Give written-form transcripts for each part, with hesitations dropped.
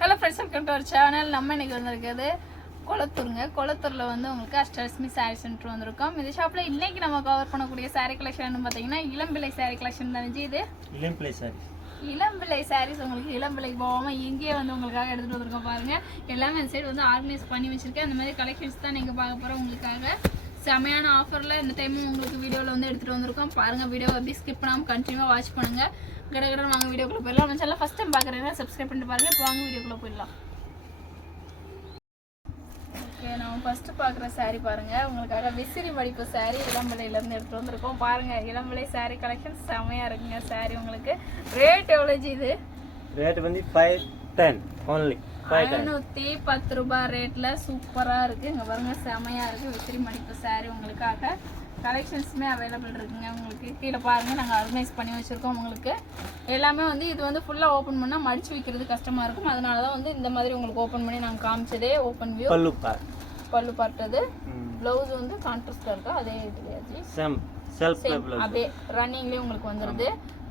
Hello friends, welcome to our channel. நம்ம இன்னைக்கு வந்திருக்கிறது கொளத்தூர்ங்க. கொளத்தூர்ல வந்து உங்களுக்கு அஷ்டலட்சுமி saree center வந்திருக்கோம். இந்த ஷாப்ல இன்னைக்கு நம்ம கவர் பண்ணக்கூடிய saree collection பாத்தீங்கன்னா இளம்பிள்ளை saree collection தான் இது. இளம்பிள்ளை sarees. இளம்பிள்ளை sarees உங்களுக்கு இளம்பிள்ளை போகாம இங்கேயே வந்து உங்களுக்காக எடுத்துட்டு வந்திருக்கோம் பாருங்க. எல்லாமே இந்த சைடு வந்து ஆர்கனைஸ் பண்ணி வச்சிருக்கேன். அந்த மாதிரி கலெக்ஷன்ஸ் தான் நீங்க பார்க்க போறோம் உங்களுக்காக. செமையான ஆஃபர்ல இந்த டைம் உங்களுக்கு வீடியோல வந்து எடுத்துட்டு வந்திருக்கோம். பாருங்க வீடியோ அப்படியே ஸ்கிப் பண்ணாம கண்டினியூவா வாட்ச் பண்ணுங்க. கடகடன்னு வாங்க வீடியோக்குள்ள போயிடலாம். நம்ம சேனலை ஃபர்ஸ்ட் டைம் பார்க்குறீங்கன்னா சப்ஸ்கிரைப் பண்ணிட்டு பாருங்க. இப்போ வாங்க வீடியோக்குள்ள போயிடலாம். ஓகே, நம்ம ஃபர்ஸ்ட் பார்க்குற saree பாருங்க. உங்களுக்காக விசிறி மடிப்பு saree இளம்பிள்ளையிலேருந்து எடுத்துட்டு வந்திருக்கோம். பாருங்க இளம்பிள்ளை saree கலெக்ஷன் செமையா இருக்குங்க. saree உங்களுக்கு ரேட் எவ்வளவு இது? ரேட் வந்து 510 only 510 ரூபாய் ரேட்ல சூப்பரா இருக்கு. இங்க பாருங்க செமையா இருக்கு விசிறி மடிப்பு saree உங்களுக்காக. கலெக்ஷன்ஸுமே அவைலபிள் இருக்குங்க. உங்களுக்கு கீழே பாருங்க நாங்கள் ஆர்கனைஸ் பண்ணி வச்சிருக்கோம். உங்களுக்கு எல்லாமே வந்து இது வந்து ஃபுல்லாக ஓப்பன் பண்ணால் மடிச்சு வைக்கிறது கஷ்டமா இருக்கும். அதனால தான் வந்து இந்த மாதிரி உங்களுக்கு ஓப்பன் பண்ணி நாங்கள் காமிச்சதே. ஓப்பன் வியூ பல்லு பார்த்தது. ப்ளவுஸ் வந்து கான்ட்ராஸ்டாக இருக்கா அதே இதுலையாச்சு அப்படியே ரன்னிங்லேயே உங்களுக்கு வந்துடுது.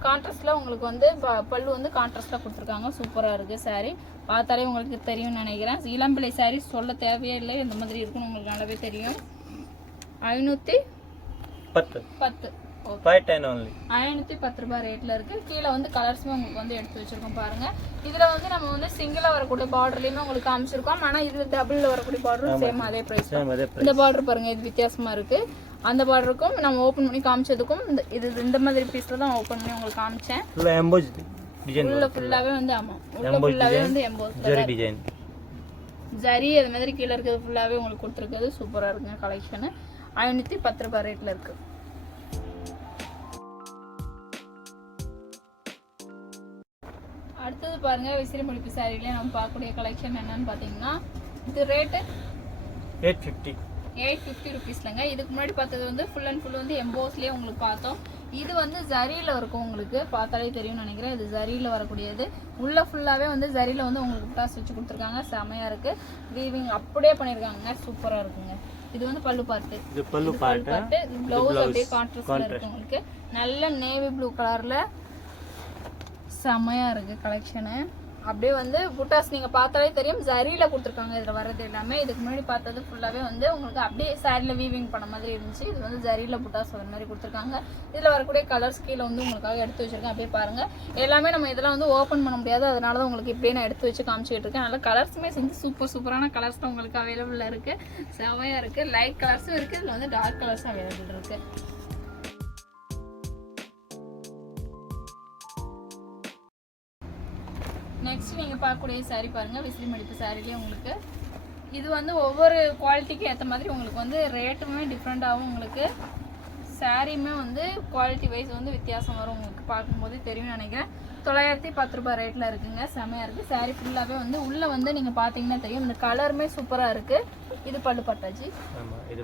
கான்ட்ராஸ்டில் உங்களுக்கு வந்து பல்லு வந்து கான்ட்ராஸ்டாக கொடுத்துருக்காங்க. சூப்பராக இருக்குது saree. பார்த்தாலே உங்களுக்கு தெரியும்னு நினைக்கிறேன். இளம்பிள்ளை saree சொல்ல தேவையே இல்லை. இந்த மாதிரி இருக்குன்னு உங்களுக்கு நல்லாவே தெரியும். 510 510 ரூபாய் ரேட்ல இருக்கு. கீழே வந்து கலர்ஸுமே உங்களுக்கு வந்து எடுத்து வச்சிருக்கோம் பாருங்க. இதுல வந்து நம்ம வந்து சிங்கிளா வரக்கூடிய பார்டர்லயுமே உங்களுக்கு காமிச்சிருக்கோம். ஆனா இதுல டபுள்ல வரக்கூடிய பார்டரும் சேம் அதே பிரைஸ். இந்த பார்டர் பாருங்க, இது வித்தியாசமா இருக்கு. அந்த பார்டருக்கும் நம்ம ஓபன் பண்ணி காமிச்சதுக்கும் இது இந்த மாதிரி பீஸ்ல தான் ஓபன் பண்ணி உங்களுக்கு காமிச்சேன். உள்ள ஃபுல்லாவே வந்து ஆமா உள்ள ஃபுல்லாவே வந்து எம்போஸ் டிசைன் ஜரி அது மாதிரி கீழே இருக்கிறது ஃபுல்லாவே உங்களுக்கு கொடுத்துருக்குது. சூப்பரா இருக்குங்க கலெக்ஷன். 510 ரூபாய் ரேட்ல இருக்கு. அடுத்தது பாருங்க விசிறி முடிப்பு சாரியில நம்ம பார்க்கக்கூடிய கலெக்ஷன் என்னன்னு பாத்தீங்கன்னா இது ரேட்டு 850 ருபீஸ்லங்க. இதுக்கு முன்னாடி பார்த்தது வந்து ஃபுல் அண்ட் ஃபுல் வந்து எம்போஸ்லயே உங்களுக்கு பார்த்தோம். இது வந்து ஜரியில இருக்கும். உங்களுக்கு பார்த்தாலே தெரியும்னு நினைக்கிறேன். இது ஜரியில வரக்கூடியது. உள்ள ஃபுல்லாவே வந்து ஜரியில வந்து உங்களுக்கு டாஸ் வச்சு கொடுத்துருக்காங்க. செமையா இருக்கு. வீவிங் அப்படியே பண்ணிருக்காங்க. சூப்பரா இருக்குங்க. இது வந்து பல்லு பார்ட். இது பல்லு பார்ட். ப்ளவுஸ் அப்படியே கான்ட்ராஸ்ட்ல இருக்கு. உங்களுக்கு நல்ல நேவி ப்ளூ கலர்ல செமையா இருக்கு கலெக்ஷன். அப்படியே வந்து புட்டாஸ் நீங்க பார்த்தாலே தெரியும் ஜரியில கொடுத்துருக்காங்க. இதுல வர்றது எல்லாமே இதுக்கு முன்னாடி பார்த்தது ஃபுல்லாவே வந்து உங்களுக்கு அப்படியே சாரில வீவிங் பண்ண மாதிரி இருந்துச்சு. இது வந்து ஜரியில புட்டாஸ் வர மாதிரி கொடுத்துருக்காங்க. இதுல வரக்கூடிய கலர்ஸ் கீழே வந்து உங்களுக்காக எடுத்து வச்சிருக்கேன். அப்படியே பாருங்க. எல்லாமே நம்ம இதெல்லாம் வந்து ஓப்பன் பண்ண முடியாது. அதனாலதான் உங்களுக்கு இப்படியே நான் எடுத்து வச்சு காமிச்சிட்டு இருக்கேன். அதனால கலர்ஸுமே வந்து சூப்பரான கலர்ஸ் தான் உங்களுக்கு அவைலபிள் இருக்கு. செமையா இருக்கு. லைட் கலர்ஸும் இருக்கு. இதுல வந்து டார்க் கலர்ஸும் அவைலபிள் இருக்கு. நெக்ஸ்ட் நீங்க பார்க்கக்கூடிய saree பாருங்க விசிறி மடிப்பு சாரிலேயே உங்களுக்கு இது வந்து ஒவ்வொரு குவாலிட்டிக்கு ஏற்ற மாதிரி உங்களுக்கு வந்து ரேட்டுமே டிஃப்ரெண்டாகவும் உங்களுக்கு சாரியுமே வந்து குவாலிட்டி வைஸ் வந்து வித்தியாசம் வரும். உங்களுக்கு பார்க்கும்போது தெரியும் நினைக்கிறேன். 910 ரூபாய் ரேட்ல இருக்குங்க. செமையா இருக்கு. சாரி ஃபுல்லாவே வந்து உள்ள வந்து நீங்க பாத்தீங்கன்னா தெரியும். இந்த கலருமே சூப்பரா இருக்கு. இது பல்லு பட்டாச்சு.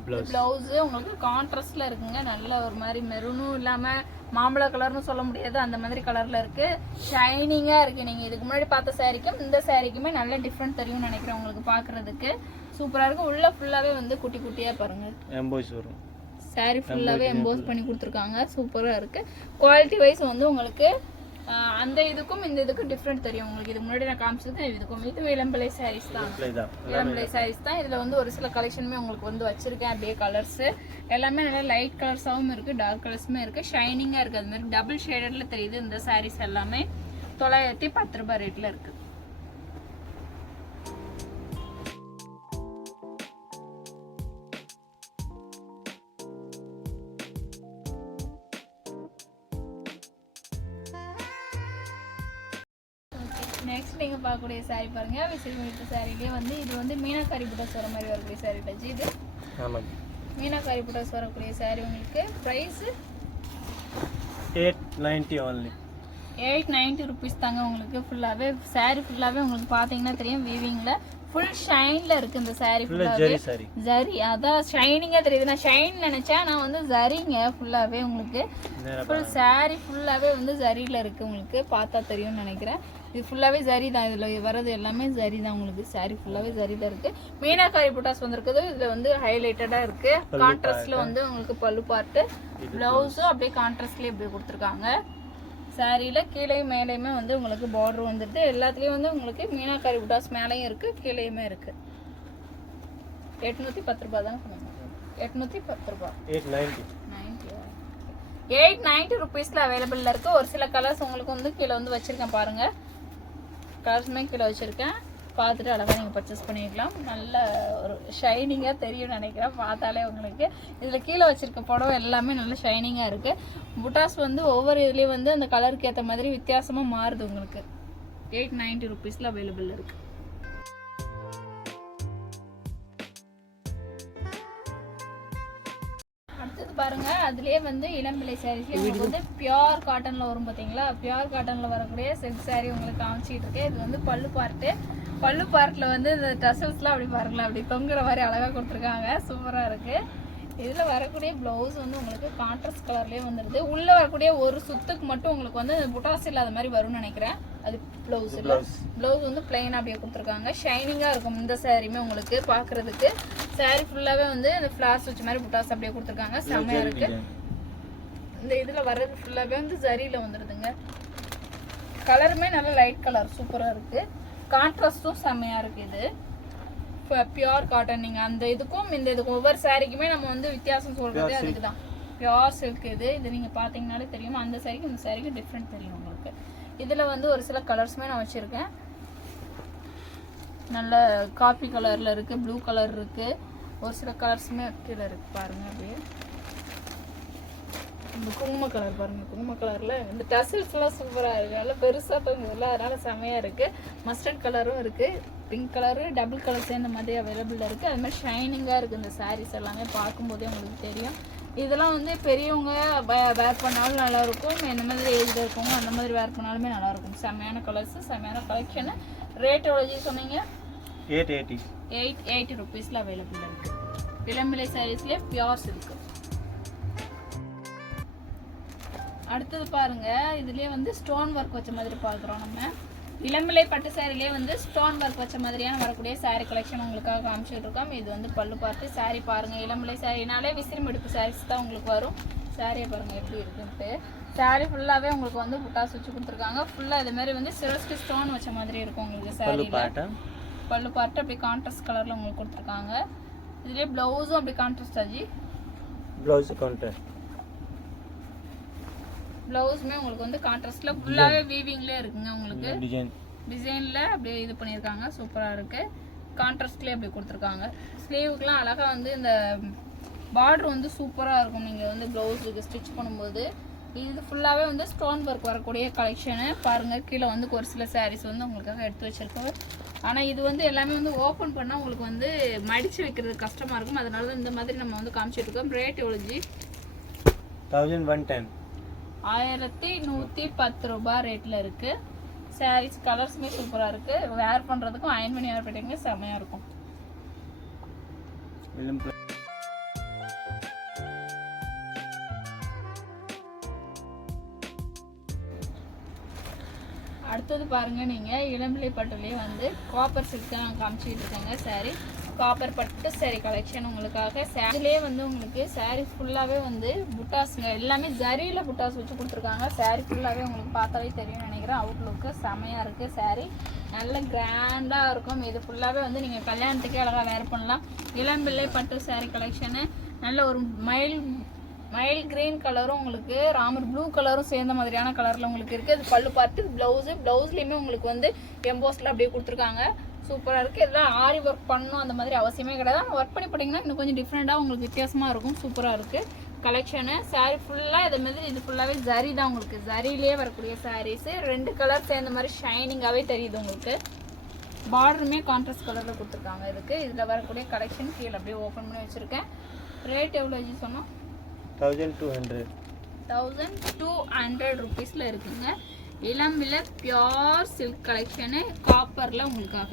பிளவுஸ் உங்களுக்கு கான்ட்ராஸ்ட்ல இருக்குங்க. நல்ல ஒரு மாதிரி மெரூனும் இல்லாம மாம்பழ கலர்னு சொல்ல முடியாது. அந்த மாதிரி கலர்ல இருக்கு. ஷைனிங்கா இருக்கு. நீங்க இதுக்கு முன்னாடி பார்த்த சாரிக்கும் இந்த சாரிக்குமே நல்ல டிஃப்ரெண்ட் தெரியும்னு நினைக்கிறேன். உங்களுக்கு பாக்குறதுக்கு சூப்பரா இருக்கு. உள்ள ஃபுல்லாவே வந்து குட்டி குட்டியா பாருங்க எம்போஸ் வரும். சாரி ஃபுல்லாவே எம்போஸ் பண்ணி கொடுத்துருக்காங்க. சூப்பரா இருக்கு. குவாலிட்டி வைஸ் வந்து உங்களுக்கு அந்த இதுக்கும் இந்த இதுக்கும் டிஃப்ரெண்ட் தெரியும். உங்களுக்கு இதுக்கு முன்னாடி நான் காமிச்சது இதுக்கும் இது இளம்பிள்ளை சாரீஸ் தான். இளம்பிள்ளை சாரீஸ் தான். இதுல வந்து ஒரு சில கலெக்ஷனுமே உங்களுக்கு வந்து வச்சிருக்கேன். அப்படியே கலர்ஸ் எல்லாமே நல்லா லைட் கலர்ஸாவும் இருக்கு, டார்க் கலர்ஸுமே இருக்கு, ஷைனிங்கா இருக்கு. அது மாதிரி டபுள் ஷேடட்ல தெரியுது. இந்த சாரீஸ் எல்லாமே 910 ரூபாய் ரேட்ல இருக்கு. நெக்ஸ்ட் நீங்க பார்க்கக்கூடிய சாரி பாருங்க விசிறி மடிப்பு சாரிலேயே வந்து இது வந்து மீனாக்காரி புட்டாஸ் வர மாதிரி வரக்கூடிய சாரி டச்சு. இது மீனாக்காரி புட்டாஸ் வரக்கூடிய சாரி உங்களுக்கு பிரைஸ் 890 only. 890 ருபீஸ் தாங்க. உங்களுக்கு ஃபுல்லாவே சாரி ஃபுல்லாவே உங்களுக்கு பாத்தீங்கன்னா தெரியும் வீவிங்ல ஃபுல் ஷைன்ல இருக்கு. இந்த சாரி ஃபுல்லாவே ஜரி அதான் ஷைனிங்கா தெரியுது. நான் ஷைன் நினைச்சேன். நான் வந்து ஜரிங்க ஃபுல்லாவே உங்களுக்கு ஃபுல் சாரி ஃபுல்லாவே வந்து ஜரியில இருக்கு. உங்களுக்கு பார்த்தா தெரியும்னு நினைக்கிறேன். இது ஃபுல்லாவே ஜரி தான். இதுல வரது எல்லாமே ஜரி தான். உங்களுக்கு சாரி ஃபுல்லாவே ஜரியில இருக்கு. மீனாக்காரி புட்டாஸ் வந்திருக்குது. இதுல வந்து ஹைலைட்டடா இருக்கு. கான்ட்ராஸ்ட்ல வந்து உங்களுக்கு பல்லு பார்ட், பிளவுஸும் அப்படியே கான்ட்ராஸ்ட்லயே இப்படி கொடுத்துருக்காங்க. சாரியில் கீழேயும் மேலேயுமே வந்து உங்களுக்கு பார்டர் வந்துடுது. எல்லாத்துலேயும் வந்து உங்களுக்கு மீனாக்காரி புட்டாஸ் மேலேயும் இருக்குது, கீழேயுமே இருக்குது. 810 ரூபா தான் சொன்னாங்க. 810 ரூபா. 890 ருபீஸில் அவைலபிளில் இருக்குது. ஒரு சில கலர்ஸ் உங்களுக்கு வந்து கீழே வந்து வச்சுருக்கேன் பாருங்கள். கலர்ஸுமே கீழே வச்சுருக்கேன், பார்த்துட்டு அழகாக நீங்கள் பர்ச்சேஸ் பண்ணிக்கலாம். நல்ல ஒரு ஷைனிங்காக தெரியும்னு நினைக்கிறேன் பார்த்தாலே உங்களுக்கு. இதில் கீழே வச்சுருக்க புடவை எல்லாமே நல்ல ஷைனிங்காக இருக்குது. புட்டாஸ் வந்து ஒவ்வொரு இதுலேயும் வந்து அந்த கலருக்கு ஏற்ற மாதிரி வித்தியாசமாக மாறுது உங்களுக்கு. 890 ருபீஸில் அவைலபிள் இருக்குது. அடுத்தது பாருங்கள், அதுலேயே வந்து இளம்பிள்ளை சாரீஸ்லேயே உங்களுக்கு வந்து பியோர் காட்டனில் வரும் பார்த்தீங்களா. பியோர் காட்டனில் வரக்கூடிய சில்க் சாரீ உங்களுக்கு காமிச்சிட்டு இருக்கேன். இது வந்து பல்லு பார்ட்டில் வந்து இந்த டசல்ஸ்லாம் அப்படி பாருங்களா, அப்படி தொங்குற மாதிரி அழகாக கொடுத்துருக்காங்க. சூப்பராக இருக்குது. இதில் வரக்கூடிய ப்ளவுஸ் வந்து உங்களுக்கு கான்ட்ராஸ்ட் கலர்லேயே வந்துடுது. உள்ளே வரக்கூடிய ஒரு சுத்துக்கு மட்டும் உங்களுக்கு வந்து புட்டாஸ் இல்லாத மாதிரி வரும்னு நினைக்கிறேன். அது ப்ளவுஸ் இல்லை, ப்ளவுஸ் வந்து பிளெயினாக அப்படியே கொடுத்துருக்காங்க. ஷைனிங்காக இருக்கும் இந்த சாரியுமே உங்களுக்கு பார்க்குறதுக்கு. சாரி ஃபுல்லாகவே வந்து இந்த ஃப்ளார்ஸ் வச்ச மாதிரி புட்டாஸ் அப்படியே கொடுத்துருக்காங்க. செம்மையாக இருக்குது. இந்த இதில் வர்றது ஃபுல்லாகவே வந்து ஜரியில் வந்துடுதுங்க. கலருமே நல்ல லைட் கலர், சூப்பராக இருக்குது. கான்ட்ராஸ்ட்டும் செம்மையாக இருக்குது. இது பியோர் காட்டன். நீங்கள் அந்த இதுக்கும் இந்த இதுக்கும் ஒவ்வொரு சாரிக்குமே நம்ம வந்து வித்தியாசம் சொல்கிறது அதுக்கு தான். பியோர் சில்க் இது நீங்கள் பார்த்தீங்கன்னாலே தெரியும். அந்த சாரிக்கு இந்த சாரிக்கு டிஃப்ரெண்ட் தெரியும் உங்களுக்கு. இதில் வந்து ஒரு சில கலர்ஸுமே நான் வச்சுருக்கேன். நல்ல காஃபி கலரில் இருக்குது, ப்ளூ கலர் இருக்குது, ஒரு சில கலர்ஸுமே கீழே இருக்குது பாருங்கள். அப்படியே இந்த குங்கும கலர் பாருங்கள், குங்கும கலரில் இந்த டசல்ஸ்லாம் சூப்பராக இருக்குது. நல்லா பெருசாக தோங்குதில்ல, அதனால் செமையாக இருக்குது. மஸ்டர்ட் கலரும் இருக்குது, பிங்க் கலரு, டபுள் கலர் சேர்ந்த மாதிரி அவைலபிளில் இருக்குது. அது மாதிரி ஷைனிங்காக இருக்குது. இந்த சாரீஸ் எல்லாமே பார்க்கும்போதே உங்களுக்கு தெரியும். இதெல்லாம் வந்து பெரியவங்க வேர் பண்ணாலும் நல்லாயிருக்கும், எந்த மாதிரி ஏஜில் இருக்கவங்க அந்த மாதிரி வேர் பண்ணாலுமே நல்லாயிருக்கும். செம்மையான கலர்ஸு, செம்மையான கலெக்ஷனு. ரேட் எவ்வளோ சொன்னீங்க? 880 ருபீஸில் அவைலபிள் இருக்குது. இளம்பிள்ளை சாரீஸ்லேயே பியோர் சில்க்கு. அடுத்தது பாருங்க, இதுலயே வந்து ஸ்டோன் ஒர்க் வச்ச மாதிரி பார்க்குறோம். நம்ம இளம்பிள்ளை பட்டு சாரிலேயே வந்து ஸ்டோன் ஒர்க் வச்ச மாதிரியான வரக்கூடிய சாரீ கலெக்ஷன் உங்களுக்காக காமிச்சிட்டு இருக்கோம். இது வந்து பல்லு பார்த்து சாரீ பாருங்க. இளம்பிள்ளை சாரினாலே விசிறி மடிப்பு சாரீஸ் தான் உங்களுக்கு வரும். சாரியை பாருங்க எப்படி இருக்குன்ட்டு. சாரீ ஃபுல்லாகவே உங்களுக்கு வந்து புட்டாஸ் வச்சு கொடுத்துருக்காங்க. ஃபுல்லாக இது மாதிரி வந்து சிரோஸ்கி ஸ்டோன் வச்ச மாதிரி இருக்கும் உங்களுக்கு சாரியில். பல்லு பார்த்து அப்படி கான்ட்ராஸ்ட் கலரில் உங்களுக்கு கொடுத்துருக்காங்க. இதுலேயே ப்ளவுஸும் அப்படி கான்ட்ராஸ்ட் ஆச்சு. ப்ளவுஸுமே உங்களுக்கு வந்து கான்ட்ராஸ்ட்டில் ஃபுல்லாகவே வீவிங்லேயே இருக்குங்க. உங்களுக்கு டிசைனில் அப்படியே இது பண்ணியிருக்காங்க. சூப்பராக இருக்குது. கான்ட்ராஸ்ட்லேயே அப்படி கொடுத்துருக்காங்க. ஸ்லீவுக்குலாம் அழகாக வந்து இந்த பார்டர் வந்து சூப்பராக இருக்கும். நீங்கள் வந்து ப்ளவுஸுக்கு ஸ்டிச் பண்ணும்போது இது ஃபுல்லாகவே வந்து ஸ்டோன் ஒர்க் வரக்கூடிய கலெக்ஷனு பாருங்கள். கீழே வந்து ஒரு சில சாரீஸ் வந்து உங்களுக்காக எடுத்து வச்சுருக்கோம். ஆனால் இது வந்து எல்லாமே வந்து ஓப்பன் பண்ணால் உங்களுக்கு வந்து மடித்து வைக்கிறது கஷ்டமாக இருக்கும். அதனால தான் இந்த மாதிரி நம்ம வந்து காமிச்சிட்ருக்கோம். ரேட் எவ்வளோ ஜி? 1110 ரூபாய் ரேட்டில் இருக்குது. சாரீஸ் கலர்ஸுமே சூப்பராக இருக்குது. வேர் பண்ணுறதுக்கும் அயன் பண்ணி வேர் பண்ணிங்க செம்மையாக இருக்கும். அடுத்தது பாருங்கள், நீங்கள் இளம்பிள்ளை பட்டுலேயே வந்து காப்பர் சில்க் தான் காமிச்சிக்கிட்டு இருக்காங்க. சாரீ காப்பர் பட்டு சாரீ கலெக்ஷன் உங்களுக்காக. சாரிலே வந்து உங்களுக்கு சாரீ ஃபுல்லாகவே வந்து புட்டாஸுங்க எல்லாமே ஜரியில் புட்டாஸ் வச்சு கொடுத்துருக்காங்க. சாரீ ஃபுல்லாகவே உங்களுக்கு பார்த்தாலே தெரியும்னு நினைக்கிறேன். அவுட்லுக்கு செமையாக இருக்குது. சாரீ நல்ல கிராண்டாக இருக்கும். இது ஃபுல்லாகவே வந்து நீங்கள் கல்யாணத்துக்கே அழகாக வேர் பண்ணலாம். இளம்பிள்ளை பட்டு சாரீ கலெக்ஷனு நல்ல ஒரு மைல் கிரீன் கலரும் உங்களுக்கு ராமர் ப்ளூ கலரும் சேர்ந்த மாதிரியான கலரில் உங்களுக்கு இருக்குது. அது பல்லு பார்த்து ப்ளவுஸ்லேயுமே உங்களுக்கு வந்து எம்போஸில் அப்படியே கொடுத்துருக்காங்க. சூப்பராக இருக்குது. இதெல்லாம் ஆரி ஒர்க் பண்ணணும் அந்த மாதிரி அவசியமே கிடையாது. ஒர்க் பண்ணி போட்டிங்கன்னா இன்னும் கொஞ்சம் டிஃப்ரெண்ட்டாக உங்களுக்கு வித்தியாசமாக இருக்கும். சூப்பராக இருக்குது கலெக்ஷனு. சாரீ ஃபுல்லாக இது மாதிரி இது ஃபுல்லாகவே ஜரி தான் உங்களுக்கு. ஜரியிலே வரக்கூடிய சாரீஸு 2 கலர் சேர்ந்த மாதிரி ஷைனிங்காகவே தெரியுது உங்களுக்கு. பார்டருமே கான்ட்ராஸ்ட் கலரில் கொடுத்துருக்காங்க இதுக்கு. இதில் வரக்கூடிய கலெக்ஷன் கீழே அப்படியே ஓப்பன் பண்ணி வச்சுருக்கேன். ரேட் எவ்வளோ சொன்னோம்? 1200 ருபீஸில் இருக்குங்க. இளம்பிள்ளை பியோர் சில்க் கலெக்ஷனு காப்பரில் உங்களுக்காக.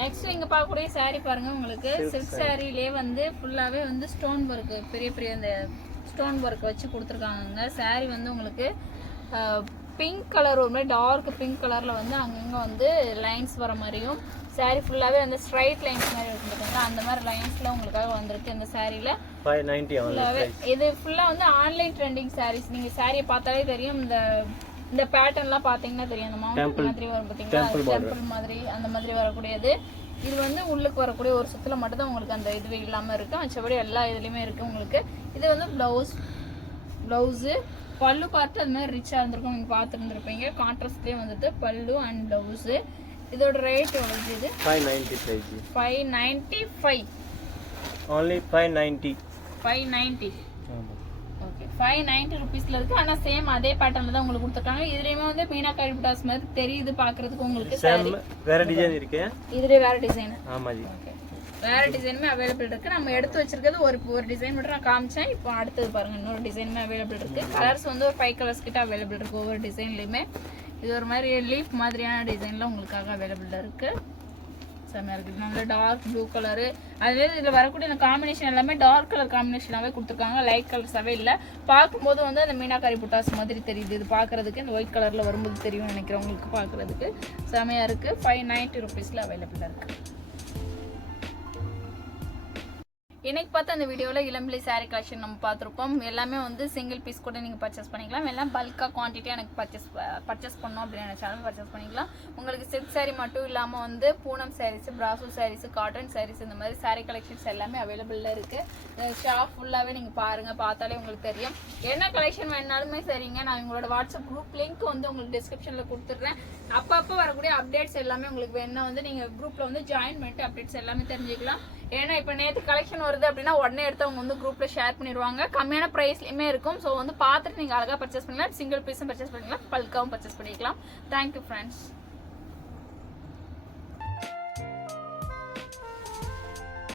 நெக்ஸ்ட் இங்கே பார்க்கக்கூடிய சாரீ பாருங்கள். உங்களுக்கு சில்க் சாரீலே வந்து ஃபுல்லாகவே வந்து ஸ்டோன் ஒர்க்கு பெரிய பெரிய அந்த ஸ்டோன் ஒர்க் வச்சு கொடுத்துருக்காங்க. சாரீ வந்து உங்களுக்கு பிங்க் கலர் ஒரு மாதிரி டார்க் பிங்க் கலரில் வந்து அங்கங்கே வந்து லைன்ஸ் வர மாதிரியும் சாரீ ஃபுல்லாகவே வந்து ஸ்ட்ரைட் லைன்ஸ் மாதிரி இருக்கும் பார்த்தீங்களா, அந்த மாதிரி லைன்ஸில் உங்களுக்காக வந்திருக்கு இந்த சாரியில். 590 only. இது ஃபுல்லாக வந்து ஆன்லைன் ட்ரெண்டிங் சாரீஸ். நீங்கள் சாரியை பார்த்தாலே தெரியும், இந்த பேட்டர்ன்லாம் பார்த்தீங்கன்னா தெரியும், அந்த மவுண்டன் மாதிரி வரும் பார்த்தீங்களா, டெம்பிள் மாதிரி அந்த மாதிரி வரக்கூடியது. இது வந்து உள்ளுக்கு வரக்கூடிய ஒரு சுற்றில் மட்டும் தான் உங்களுக்கு அந்த இதுவே இல்லாமல் இருக்குது, மற்றபடி எல்லா இதுலேயுமே இருக்குது உங்களுக்கு. இது வந்து ப்ளவுஸு பல்லு பார்த்து அது மாதிரி ரிச்சாக இருந்திருக்கும், நீங்கள் பார்த்துருந்துருப்பீங்க. கான்ட்ராஸ்ட்லேயே வந்துட்டு பல்லு அண்ட் ப்ளவுஸு. இதோட ரேட் எவ்வளவு? இது 595. 595 only 590. 590. ஓகே 590 ரூபீஸ்ல இருக்கு. ஆனா சேம் அதே பேட்டர்ன்ல தான் உங்களுக்கு கொடுத்துருக்காங்க. இதுலயுமே வந்து மீனாக்காரி புட்டாஸ் மாதிரி தெரியுது பாக்குறதுக்கு உங்களுக்கு. சேம் வேற டிசைன் இருக்கு, இதுல வேற டிசைன். ஆமா ஜி, ஓகே வேற டிசைனுமே அவைலபிள் இருக்கு. நம்ம எடுத்து வச்சிருக்கிறது ஒரு டிசைன் மட்டும் நான் காமிச்சேன். இப்போ அடுத்தது பாருங்க, இன்னொரு டிசைனுமே அவைலபிள் இருக்கு. கலர்ஸ் வந்து ஒரு 5 கலர்ஸ் கிட்ட அவைலபிள் இருக்கு ஒவ்வொரு டிசைன்லயுமே. இது ஒரு மாதிரி லீஃப் மாதிரியான டிசைன்ல உங்களுக்காக அவைலபிள் இருக்கு. செம்மையா இருக்கு. நல்ல டார்க் ப்ளூ கலரு. அதுவே இதில் வரக்கூடிய அந்த காம்பினேஷன் எல்லாமே டார்க் கலர் காம்பினேஷனாகவே கொடுத்துருக்காங்க, லைட் கலர்ஸாகவே இல்லை. பார்க்கும்போது வந்து அந்த மீனாக்காரி புட்டாஸ் மாதிரி தெரியுது. இது பார்க்குறதுக்கு இந்த ஒயிட் கலரில் வரும்போது தெரியும்னு நினைக்கிறவங்களுக்கு பார்க்குறதுக்கு செம்மையாக இருக்குது. 590 ரூபீஸில் அவைலபிளாக இருக்குது. இன்னைக்கு பார்த்து அந்த வீடியோவில் இளம்பிள்ளை சாரீ கலெக்ஷன் நம்ம பார்த்துருப்போம். எல்லாமே வந்து சிங்கிள் பீஸ் கூட நீங்கள் பர்ச்சேஸ் பண்ணிக்கலாம். எல்லாம் பல்காக குவான்டிட்டியாக எனக்கு பர்ச்சேஸ் பண்ணோம் அப்படின்னு நினைச்சாலும் பர்ச்சேஸ் பண்ணிக்கலாம். உங்களுக்கு சில்க் சாரீ மட்டும் இல்லாமல் வந்து பூனம் சாரீஸ், பிராசோ சாரீஸ், காட்டன் சாரீஸ், இந்த மாதிரி சாரீ கலெக்ஷன்ஸ் எல்லாமே அவைலபிளாக இருக்குது. ஷாப் ஃபுல்லாகவே நீங்கள் பாருங்கள், பார்த்தாலே உங்களுக்கு தெரியும். என்ன கலெக்ஷன் வேணாலுமே சரிங்க, நான் உங்களோட வாட்ஸ்அப் குரூப் லிங்க் வந்து உங்களுக்கு டிஸ்கிரிப்ஷனில் கொடுத்துட்றேன். அப்பப்போ வரக்கூடிய அப்டேட்ஸ் எல்லாமே உங்களுக்கு வேணா வந்து நீங்கள் குரூப்பில் வந்து ஜாயின் பண்ணிட்டு அப்டேட்ஸ் எல்லாமே தெரிஞ்சுக்கலாம். ஏன்னா இப்போ நேற்று கலெக்ஷன் வருது அப்படின்னா உடனே எடுத்து அவங்க வந்து குரூப்பில் ஷேர் பண்ணிடுவாங்க. கம்மியான ப்ரைஸ்லையுமே இருக்கும். ஸோ வந்து பார்த்துட்டு நீங்கள் அழகாக பர்ச்சேஸ் பண்ணிக்கலாம். சிங்கிள் பீஸும் பர்ச்சேஸ் பண்ணிக்கலாம், பல்காவும் பர்ச்சேஸ் பண்ணிக்கலாம். Thank you friends.